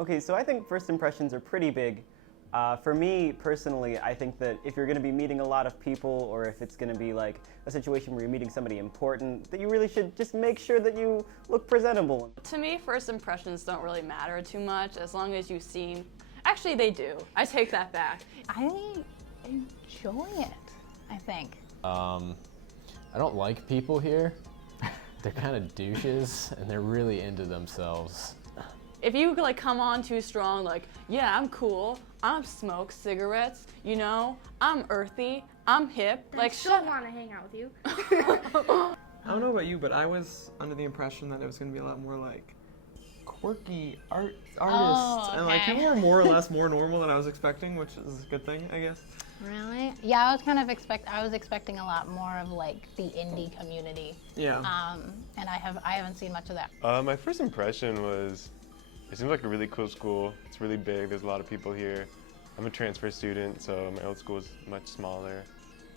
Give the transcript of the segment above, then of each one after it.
Okay, so I think first impressions are pretty big. For me personally, I think that if you're going to be meeting a lot of people, or if it's going to be like a situation where you're meeting somebody important, that you really should just make sure that you look presentable. To me, first impressions don't really matter too much as long as you seem. Actually, they do. I take that back. I enjoy it, I think. I don't like people here. They're kind of douches and they're really into themselves. If you like come on too strong, like, yeah, I'm cool, I'm smoke cigarettes, you know, I'm earthy, I'm hip, like, still want to hang out with you. I don't know about you, but I was under the impression that it was going to be a lot more like quirky artists, and like okay. people were more or less more normal than I was expecting, which is a good thing, I guess. Really? Yeah, I was kind of expecting a lot more of like the indie community. Yeah. And I haven't seen much of that. My first impression was, it seems like a really cool school. It's really big. There's a lot of people here. I'm a transfer student, so my old school is much smaller.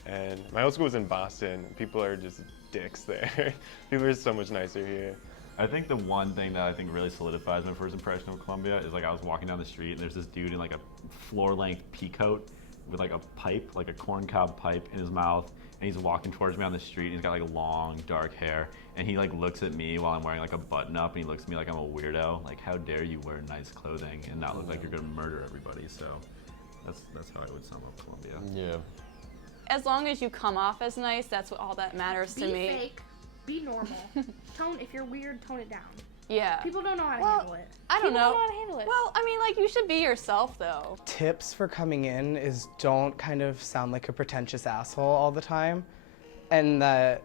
And my old school was in Boston. People are just dicks there. People are so much nicer here. I think the one thing that I think really solidifies my first impression of Columbia is like I was walking down the street and there's this dude in like a floor-length pea coat with like a pipe, like a corncob pipe in his mouth, and he's walking towards me on the street and he's got like long dark hair and he like looks at me while I'm wearing like a button up and he looks at me like I'm a weirdo. Like, how dare you wear nice clothing and not look like you're gonna murder everybody. So that's how I would sum up Columbia. Yeah. as long as you come off as nice, that's what all that matters to Be me. fake. Be normal. If you're weird, tone it down. Yeah. People don't know how to handle it. I don't People know. don't know how to handle it. Well, I mean, like, you should be yourself, though. Tips for coming in is don't kind of sound like a pretentious asshole all the time, and that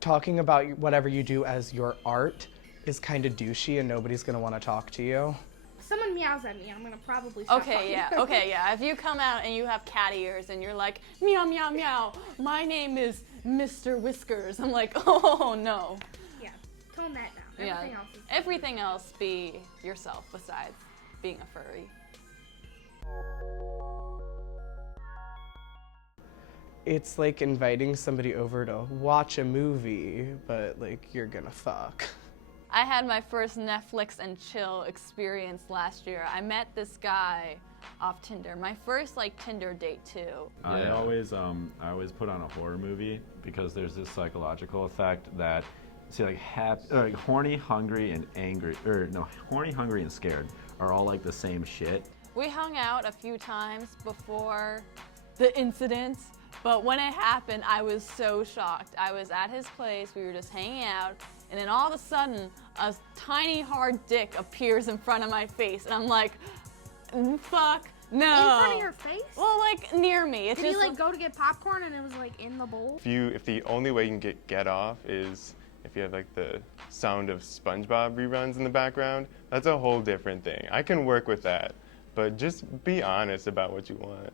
talking about whatever you do as your art is kind of douchey and nobody's gonna want to talk to you. If someone meows at me, I'm gonna probably stop Okay, yeah, talking. okay, yeah. If you come out and you have cat ears and you're like, meow, meow, meow, my name is Mr. Whiskers, I'm like, oh, no. Yeah, tone that down. Yeah. Everything else is Everything else, be yourself besides being a furry. It's like inviting somebody over to watch a movie, but like you're gonna fuck. I had my first Netflix and chill experience last year. I met this guy off Tinder. My first like Tinder date too. I always put on a horror movie because there's this psychological effect that, see, like horny, hungry, and angry, horny, hungry, and scared are all like the same shit. We hung out a few times before the incident, but when it happened, I was so shocked. I was at his place, we were just hanging out, and then all of a sudden, a tiny hard dick appears in front of my face, and I'm like, fuck, no. in front of your face? Well, like, near me. It's Did just you like go to get popcorn and it was like in the bowl? If the only way you can get off is if you have like the sound of SpongeBob reruns in the background, that's a whole different thing. I can work with that, but just be honest about what you want.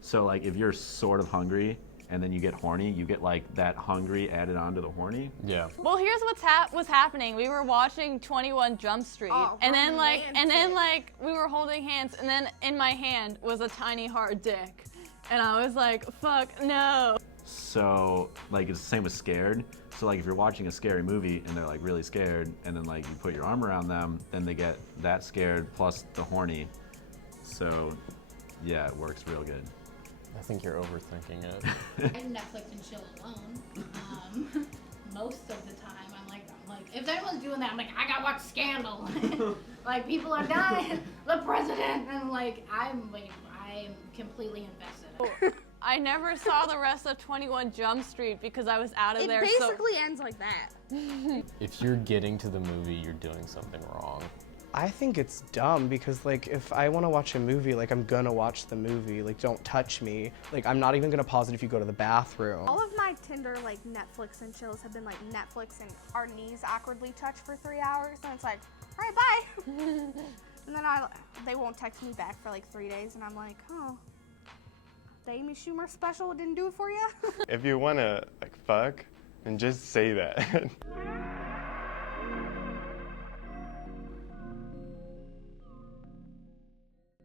So like if you're sort of hungry and then you get horny, you get like that hungry added on to the horny. Yeah. Well, here's what's happening. We were watching 21 Jump Street, and then like we were holding hands, and then in my hand was a tiny hard dick, and I was like, fuck no. So like it's the same with scared. So like if you're watching a scary movie and they're like really scared, and then like you put your arm around them, then they get that scared plus the horny. So yeah, it works real good. I think you're overthinking it. I Netflix and chill alone. Most of the time, I'm like, if anyone's doing that, I'm like, I gotta watch Scandal. Like, people are dying, the president, and like, I'm completely invested. I never saw the rest of 21 Jump Street because I was out of It there. basically ends like that. If you're getting to the movie, you're doing something wrong. I think it's dumb because like if I want to watch a movie, like I'm gonna watch the movie. Like don't touch me. Like I'm not even gonna pause it if you go to the bathroom. All of my Tinder like Netflix and chills have been like Netflix and our knees awkwardly touch for 3 hours, and it's like, all right, bye. And then they won't text me back for like 3 days, and I'm like, oh, the Amy Schumer special didn't do it for you. If you want to like fuck, then just say that.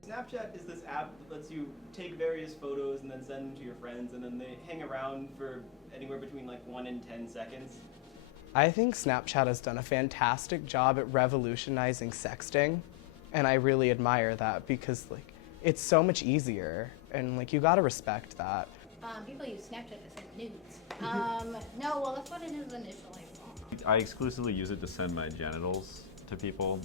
Snapchat is this app that lets you take various photos and then send them to your friends, and then they hang around for anywhere between like 1 and 10 seconds. I think Snapchat has done a fantastic job at revolutionizing sexting. And I really admire that because like it's so much easier and like you gotta respect that. People use Snapchat to send nudes. No, well, that's what it is initially. I exclusively use it to send my genitals to people.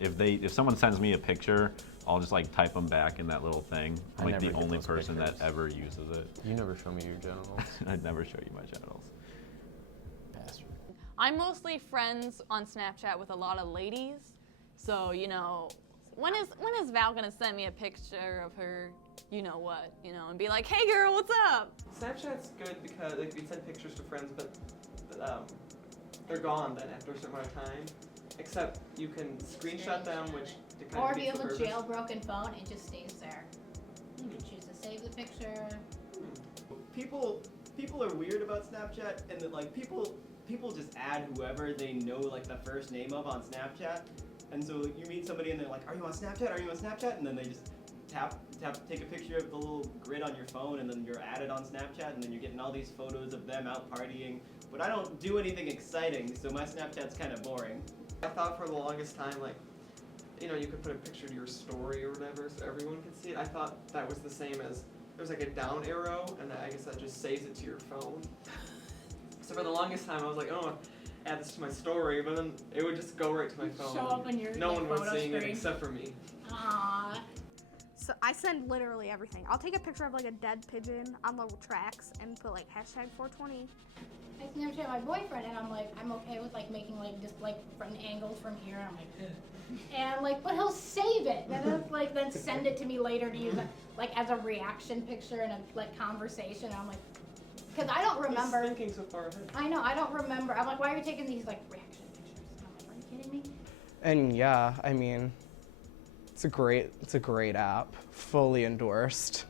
If someone sends me a picture, I'll just like type them back in that little thing. I'm I like never the get only those person that pictures. ever uses it. You never show me your genitals. I'd never show you my genitals. Bastard. I'm mostly friends on Snapchat with a lot of ladies, so you know, when is Val gonna send me a picture of her, you know what, you know, and be like, hey girl, what's up? Snapchat's good because like we send pictures to friends, but they're gone then after a certain amount of time. Except you can screenshot them, which to kind Or of if you defeats have a the purpose. jailbroken phone, it just stays there. You can choose to save the picture. People are weird about Snapchat, and that like people just add whoever they know like the first name of on Snapchat, and so you meet somebody and they're like, "Are you on Snapchat? Are you on Snapchat?" And then they just take a picture of the little grid on your phone, and then you're added on Snapchat, and then you're getting all these photos of them out partying. But I don't do anything exciting, so my Snapchat's kind of boring. I thought for the longest time, like, you know, you could put a picture to your story or whatever so everyone could see it. I thought that was the same as, there's like a down arrow, and I guess that just saves it to your phone. So for the longest time, I was like, oh, add this to my story, but then it would just go right to my phone. Show up on your No like, one was photo seeing it screen. except for me. Aww. So I send literally everything. I'll take a picture of like a dead pigeon on the tracks and put like hashtag 420. I Snapchat my boyfriend, and I'm like, I'm okay with like making like just like from angles from here, and I'm like, ugh. And like, but he'll save it, and then send it to me later to use like as a reaction picture in a like conversation. And I'm like, because I don't remember. He's thinking so far ahead. I know, I don't remember. I'm like, why are you taking these like reaction pictures? And I'm like, are you kidding me? And yeah, I mean, it's a great app, fully endorsed.